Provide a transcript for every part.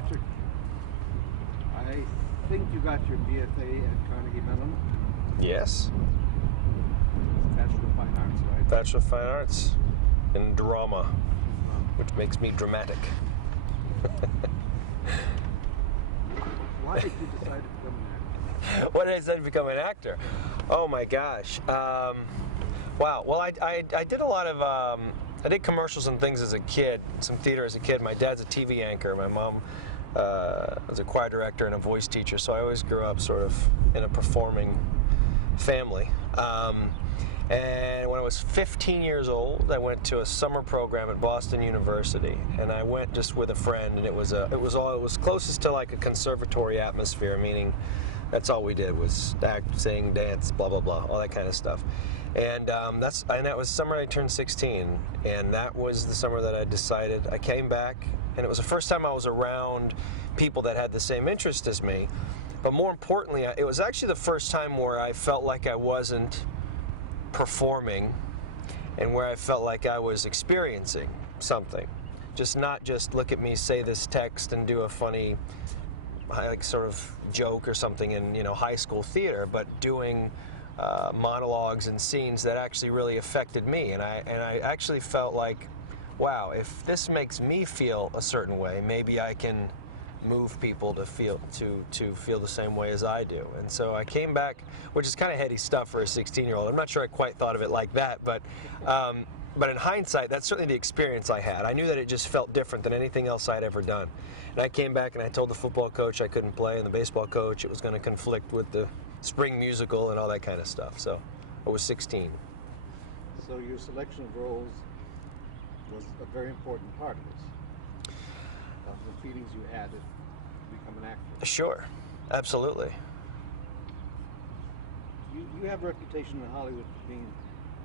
Patrick, I think you got your BFA at Carnegie Mellon. Yes. Bachelor of Fine Arts, right? Bachelor of Fine Arts in drama, which makes me dramatic. Why did you decide to become an actor? Why did I decide to become an actor? Oh my gosh. Wow. Well, I did a lot of, I did commercials and things as a kid, some theater as a kid. My dad's a TV anchor. My mom was a choir director and a voice teacher, so I always grew up sort of in a performing family. And when I was 15 years old, I went to a summer program at Boston University, and I went just with a friend, and it was closest to like a conservatory atmosphere, meaning that's all we did was act, sing, dance, blah blah blah, all that kind of stuff. And that was the summer I turned 16, and that was the summer that I decided. I came back, and it was the first time I was around people that had the same interest as me. But more importantly, it was actually the first time where I felt like I wasn't performing, and where I felt like I was experiencing something. Not just look at me, say this text, and do a funny, like sort of joke or something in high school theater, but doing monologues and scenes that actually really affected me. And I actually felt like, wow, if this makes me feel a certain way, maybe I can move people to feel the same way as I do. And so I came back, which is kind of heady stuff for a 16-year-old. I'm not sure I quite thought of it like that, but in hindsight, that's certainly the experience I had. I knew that it just felt different than anything else I'd ever done. And I came back and I told the football coach I couldn't play, and the baseball coach it was going to conflict with the spring musical and all that kind of stuff. So I was 16. So your selection of roles was a very important part of this. The feelings you had to become an actor. Sure, absolutely. You have a reputation in Hollywood for being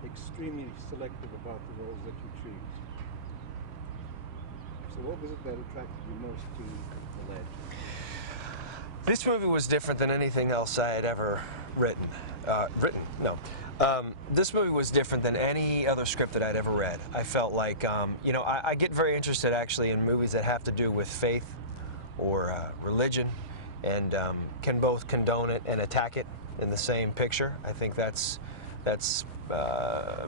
extremely selective about the roles that you choose. So what was it that attracted you most to The Ledge? This movie was different than anything else I had ever written. This movie was different than any other script that I'd ever read. I felt like, I get very interested actually in movies that have to do with faith or religion, and can both condone it and attack it in the same picture. I think that's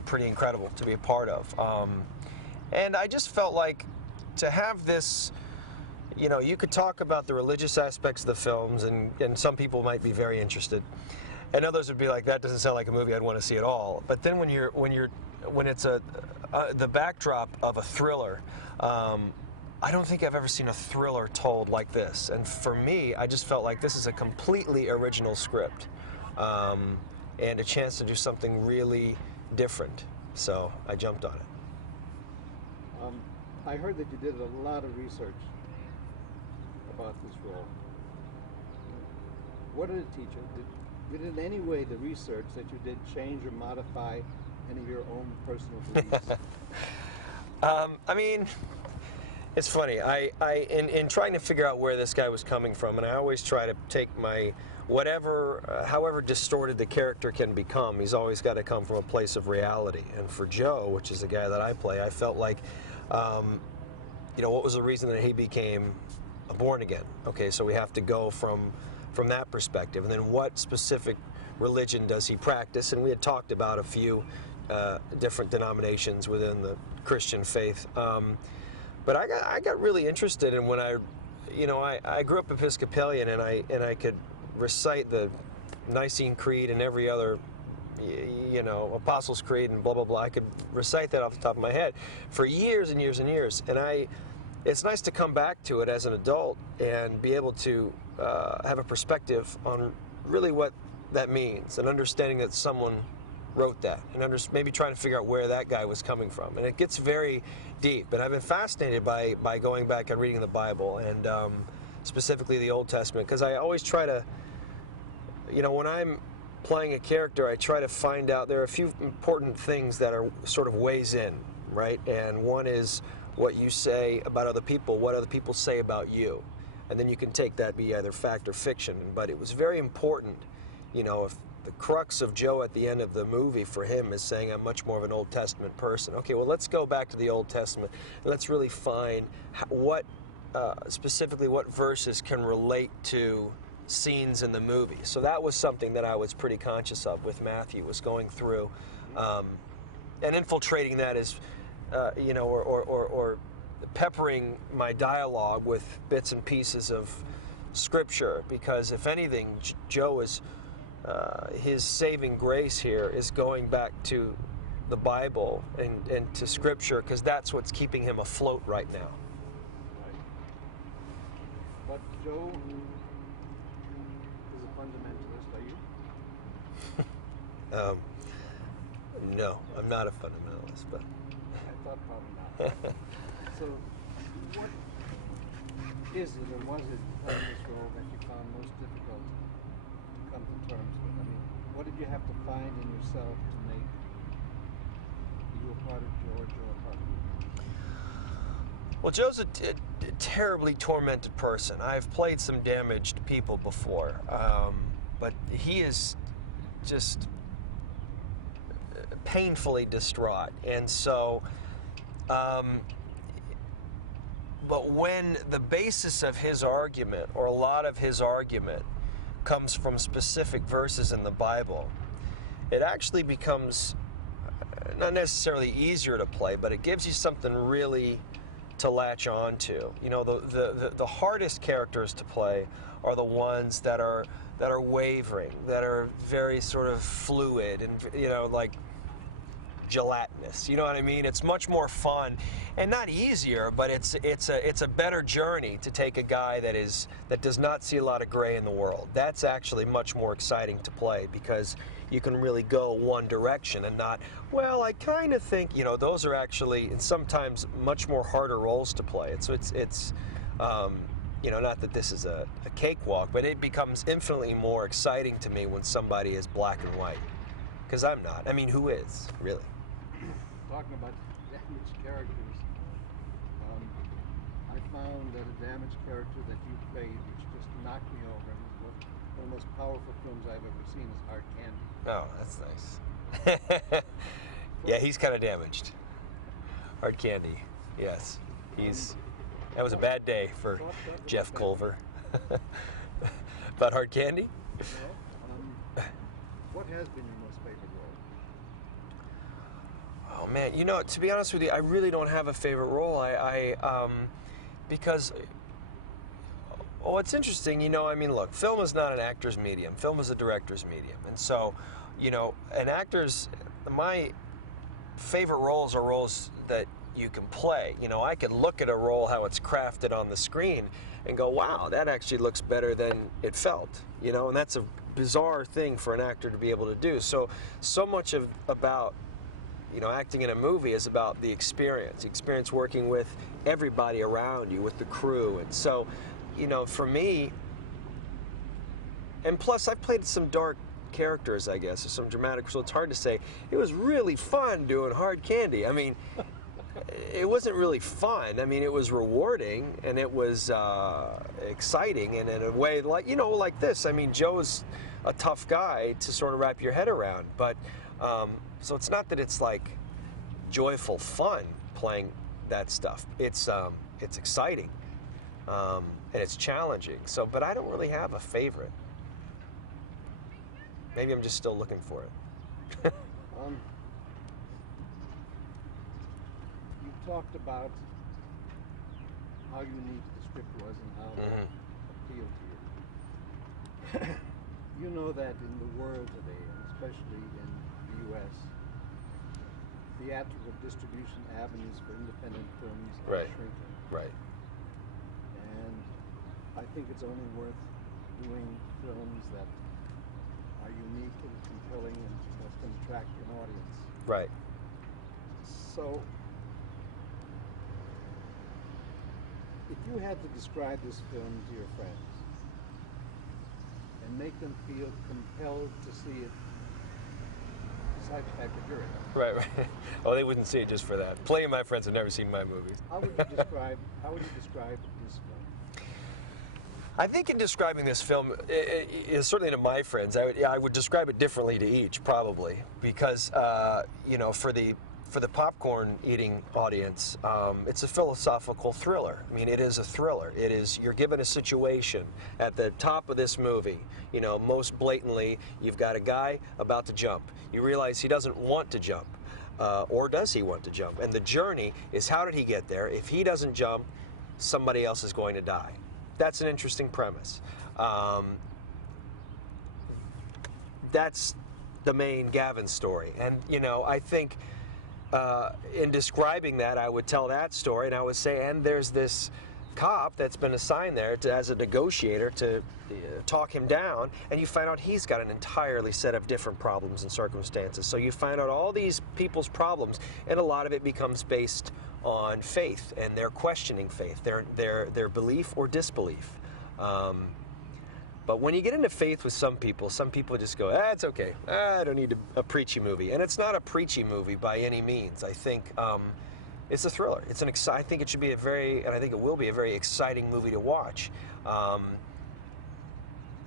pretty incredible to be a part of. And I just felt like to have this, you could talk about the religious aspects of the films, and some people might be very interested. And others would be like, that doesn't sound like a movie I'd want to see at all. But then when it's the backdrop of a thriller, I don't think I've ever seen a thriller told like this. And for me, I just felt like this is a completely original script, and a chance to do something really different. So I jumped on it. I heard that you did a lot of research about this role. What did it teach you? Did in any way the research that you did change or modify any of your own personal beliefs? I mean, it's funny. In trying to figure out where this guy was coming from, and I always try to take my however distorted the character can become, he's always got to come from a place of reality. And for Joe, which is the guy that I play, I felt like, what was the reason that he became born again? Okay, so we have to go from that perspective, and then what specific religion does he practice? And we had talked about a few different denominations within the Christian faith, but I got really interested in when I grew up Episcopalian, and I could recite the Nicene Creed and every other Apostles' Creed and blah blah blah. I could recite that off the top of my head for years and years and years, and it's nice to come back to it as an adult and be able to have a perspective on really what that means, and understanding that someone wrote that, and maybe trying to figure out where that guy was coming from. And it gets very deep, and I've been fascinated by going back and reading the Bible, and specifically the Old Testament, because I always try to, when I'm playing a character, I try to find out, there are a few important things that are sort of ways in, right? And one is what you say about other people, what other people say about you. And then you can take that be either fact or fiction. But it was very important, if the crux of Joe at the end of the movie for him is saying I'm much more of an Old Testament person. Okay, well, let's go back to the Old Testament and let's really find what specifically what verses can relate to scenes in the movie. So that was something that I was pretty conscious of with Matthew, was going through and infiltrating that as, or peppering my dialogue with bits and pieces of Scripture, because if anything, Joe is, his saving grace here is going back to the Bible and to Scripture, because that's what's keeping him afloat right now. Right. But Joe is a fundamentalist, are you? No, I'm not a fundamentalist, but I thought probably not. So, what is it, or was it playing this role that you found most difficult to come to terms with? I mean, what did you have to find in yourself to make you a part of Joe, or Joe a part of you? well, Joe's a terribly tormented person. I've played some damaged people before, but he is just painfully distraught, and so. But when the basis of his argument, or a lot of his argument, comes from specific verses in the Bible, it actually becomes not necessarily easier to play, but it gives you something really to latch on to. You know, the hardest characters to play are the ones that are wavering, that are very sort of fluid, and like gelatinous. You know what I mean? It's much more fun, and not easier, but it's a better journey to take a guy that does not see a lot of gray in the world. That's actually much more exciting to play, because you can really go one direction and not, well, I kind of think, those are actually, and sometimes much more harder roles to play. It's not that this is a cakewalk, but it becomes infinitely more exciting to me when somebody is black and white, because I'm not. I mean, who is, really? Talking about damaged characters, I found that a damaged character that you played, which just knocked me over, and was one of the most powerful films I've ever seen, is Hard Candy. Oh, that's nice. Yeah, he's kind of damaged. Hard Candy, yes. That was a bad day for Jeff Culver. About Hard Candy? What has been your most favorite role? Oh man, to be honest with you, I really don't have a favorite role. Because, it's interesting, look, film is not an actor's medium. Film is a director's medium. And so, my favorite roles are roles that you can play. I could look at a role, how it's crafted on the screen, and go, wow, that actually looks better than it felt, and that's a bizarre thing for an actor to be able to do. So much about acting in a movie is about the experience working with everybody around you, with the crew. And so, for me, and plus I've played some dark characters, I guess, or some dramatic, so it's hard to say. It was really fun doing Hard Candy. I mean, it wasn't really fun. I mean, it was rewarding, and it was exciting, and in a way, like this. I mean, Joe's a tough guy to sort of wrap your head around, but so it's not that it's like joyful fun playing that stuff. It's exciting, and it's challenging. So, but I don't really have a favorite. Maybe I'm just still looking for it. You talked about how unique the script was and how it appealed to you. You know that in the world today, and especially in the U.S., theatrical distribution avenues for independent films are shrinking. Right. And I think it's only worth doing films that are unique and compelling and that can attract an audience. Right. So, if you had to describe this film to your friends and make them feel compelled to see it, besides the fact that you're in it, Right. Oh, they wouldn't see it just for that. Plenty of my friends have never seen my movies. how would you describe this film? I think in describing this film, certainly to my friends, I would describe it differently to each, probably, because for the for the popcorn eating audience, it's a philosophical thriller. I mean, it is a thriller. It is, you're given a situation at the top of this movie. You know, most blatantly, you've got a guy about to jump. You realize he doesn't want to jump. Or does he want to jump? And the journey is, how did he get there? If he doesn't jump, somebody else is going to die. That's an interesting premise. That's the main Gavin story. And, you know, I think in describing that, I would tell that story, and I would say, and there's this cop that's been assigned there as a negotiator to talk him down, and you find out he's got an entirely set of different problems and circumstances. So you find out all these people's problems, and a lot of it becomes based on faith, and they're questioning faith, their belief or disbelief. But when you get into faith with some people just go, it's okay. I don't need a preachy movie. And it's not a preachy movie by any means. I think it's a thriller. It's I think it should be and I think it will be a very exciting movie to watch.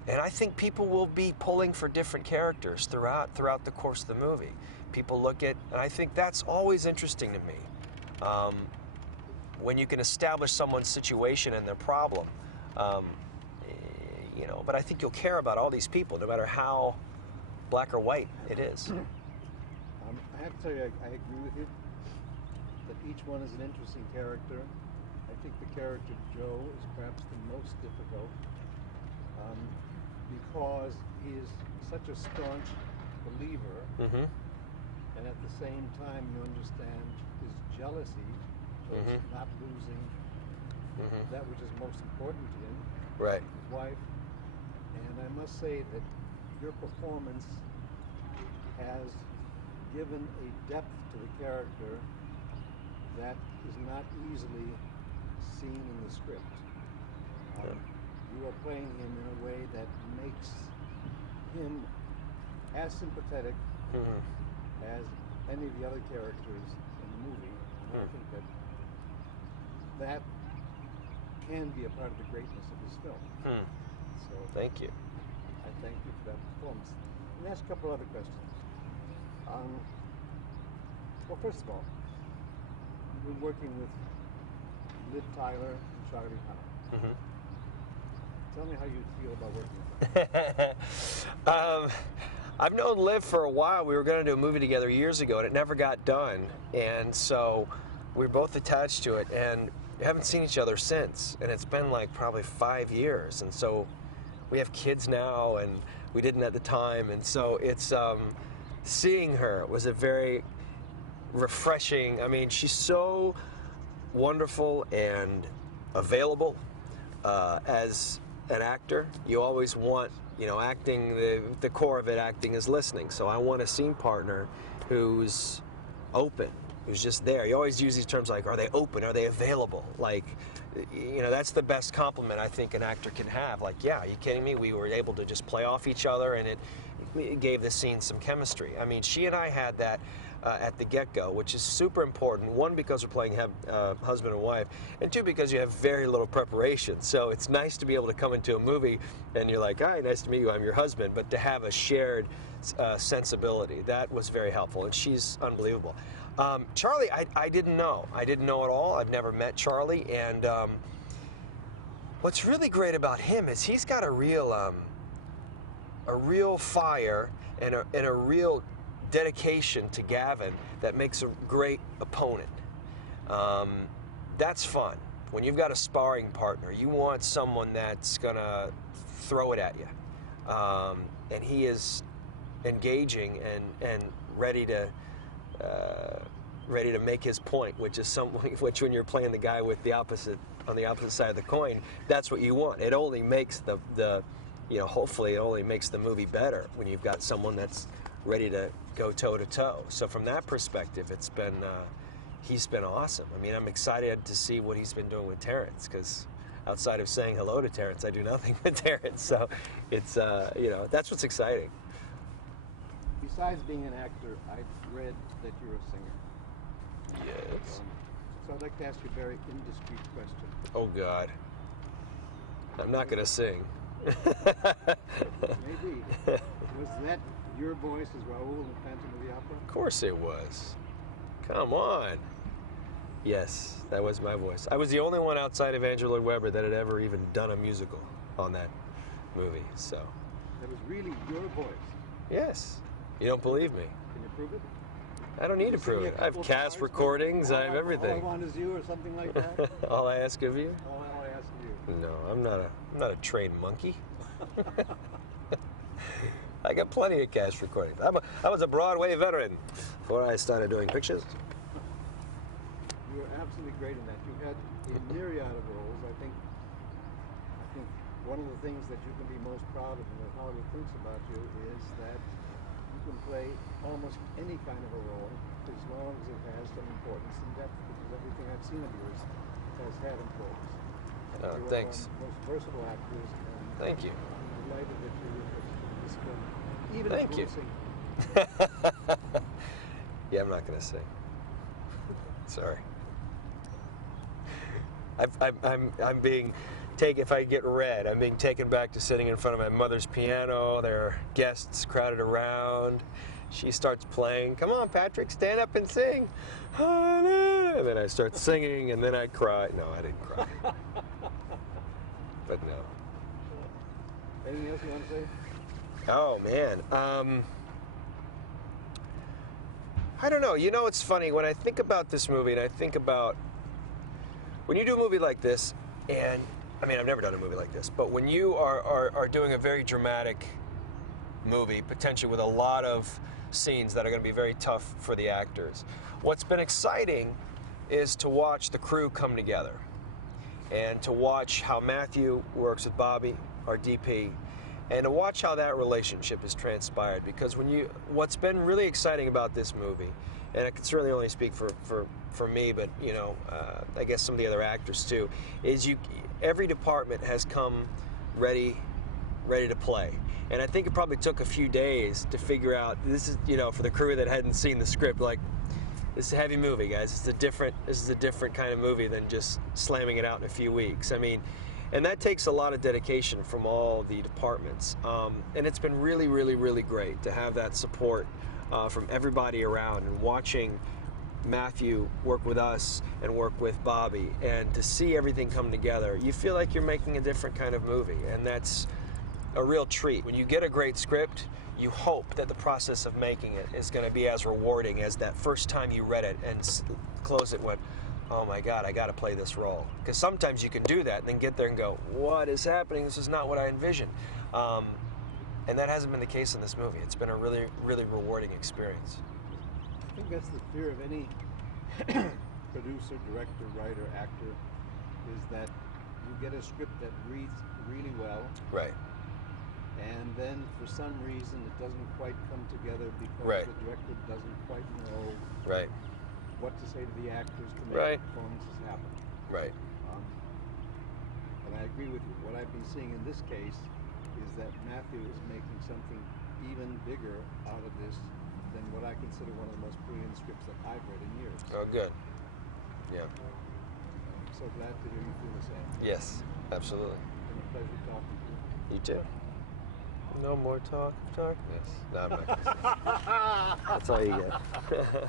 And I think people will be pulling for different characters throughout the course of the movie. People look at, and I think that's always interesting to me. When you can establish someone's situation and their problem. You know, but I think you'll care about all these people, no matter how black or white it is. I have to tell you, I agree with you that each one is an interesting character. I think the character Joe is perhaps the most difficult because he is such a staunch believer, and at the same time you understand his jealousy towards not losing that which is most important to him, right? His wife. And I must say that your performance has given a depth to the character that is not easily seen in the script. You are playing him in a way that makes him as sympathetic as any of the other characters in the movie. And I think that can be a part of the greatness of this film. So thank you. I thank you for that performance. Let me ask a couple other questions. Well, first of all, you've been working with Liv Tyler and Charlie Hunnam. Tell me how you feel about working with them. I've known Liv for a while. We were going to do a movie together years ago, and it never got done. And so we were both attached to it, and we haven't seen each other since. And it's been like probably 5 years. And so we have kids now, and we didn't at the time. And so it's seeing her was a very refreshing. I mean, she's so wonderful and available as an actor. You always want, you know, acting, the core of it, acting is listening. So I want a scene partner who's open, who's just there. You always use these terms like, are they open? Are they available? Like, you know, that's the best compliment I think an actor can have. Like, yeah, are you kidding me? We were able to just play off each other, and it gave the scene some chemistry. I mean, she and I had that at the get-go, which is super important. One, because we're playing husband and wife, and two, because you have very little preparation. So it's nice to be able to come into a movie and you're like, hi, nice to meet you, I'm your husband, but to have a shared sensibility, that was very helpful, and she's unbelievable. Charlie, I didn't know. I didn't know at all. I've never met Charlie, and what's really great about him is he's got a real fire and a real dedication to Gavin that makes a great opponent. That's fun. When you've got a sparring partner, you want someone that's gonna throw it at you, and he is engaging and ready to make his point, which is which when you're playing the guy with on the opposite side of the coin, that's what you want. It only makes the you know, hopefully it only makes the movie better when you've got someone that's ready to go toe to toe. So from that perspective, it's been he's been awesome. I mean, I'm excited to see what he's been doing with Terrence, because outside of saying hello to Terrence, I do nothing with Terrence. So it's you know, that's what's exciting. Besides being an actor, I've read that you're a singer. Yes. So I'd like to ask you a very indiscreet question. Oh God. I'm not gonna sing. Maybe. Was that your voice as Raoul in Phantom of the Opera? Of course it was. Come on. Yes, that was my voice. I was the only one outside of Andrew Lloyd Webber that had ever even done a musical on that movie. So. That was really your voice. Yes. You don't believe me? Can you prove it? I don't need to prove it. I have cast recordings. I have everything. All I want is you, or something like that. All I ask of you? All I ask of you. No, I'm not a trained monkey. I got plenty of cast recordings. I was a Broadway veteran before I started doing pictures. You were absolutely great in that. You had a myriad of roles. I think one of the things that you can be most proud of and that Hollywood thinks about you is that you can play almost any kind of a role as long as it has some importance and depth, because everything I've seen of yours has had importance. Oh, You're thanks. one of the most versatile actors. And Thank you. I'm delighted that you were in this film. Even Thank if you. sing. Yeah, I'm not going to sing. Sorry. I'm being taken, if I get read, I'm being taken back to sitting in front of my mother's piano. There are guests crowded around. She starts playing. Come on, Patrick, stand up and sing. And then I start singing, and then I cry. No, I didn't cry. But no. Anything else you want to say? Oh, man. I don't know. You know, it's funny. When I think about this movie, and I think about when you do a movie like this, and I mean, I've never done a movie like this, but when you are doing a very dramatic movie, potentially with a lot of scenes that are going to be very tough for the actors, what's been exciting is to watch the crew come together and to watch how Matthew works with Bobby, our DP, and to watch how that relationship has transpired. Because what's been really exciting about this movie, and I can certainly only speak for me, but you know, I guess some of the other actors too, is every department has come ready to play. And I think it probably took a few days to figure out, this is, you know, for the crew that hadn't seen the script, like, this is a heavy movie, guys. This is a different kind of movie than just slamming it out in a few weeks. I mean, and that takes a lot of dedication from all the departments. And it's been really, really, really great to have that support from everybody around, and watching Matthew work with us and work with Bobby, and to see everything come together. You feel like you're making a different kind of movie, and that's a real treat. When you get a great script, you hope that the process of making it is going to be as rewarding as that first time you read it and close it went, oh my God, I got to play this role. Because sometimes you can do that and then get there and go, what is happening? This is not what I envisioned. And that hasn't been the case in this movie. It's been a really, really rewarding experience. I think that's the fear of any producer, director, writer, actor, is that you get a script that reads really well. Right. And then for some reason it doesn't quite come together because Right. the director doesn't quite know Right. what to say to the actors to make Right. the performances happen. Right. And I agree with you. What I've been seeing in this case is that Matthew is making something even bigger out of this than what I consider one of the most brilliant scripts that I've read in years. Oh, good. Yeah. I'm so glad to hear you feel the same. Yes, absolutely. It's been a pleasure talking to you. You too. No more talk of darkness. No, I'm not gonna say. That's all you get.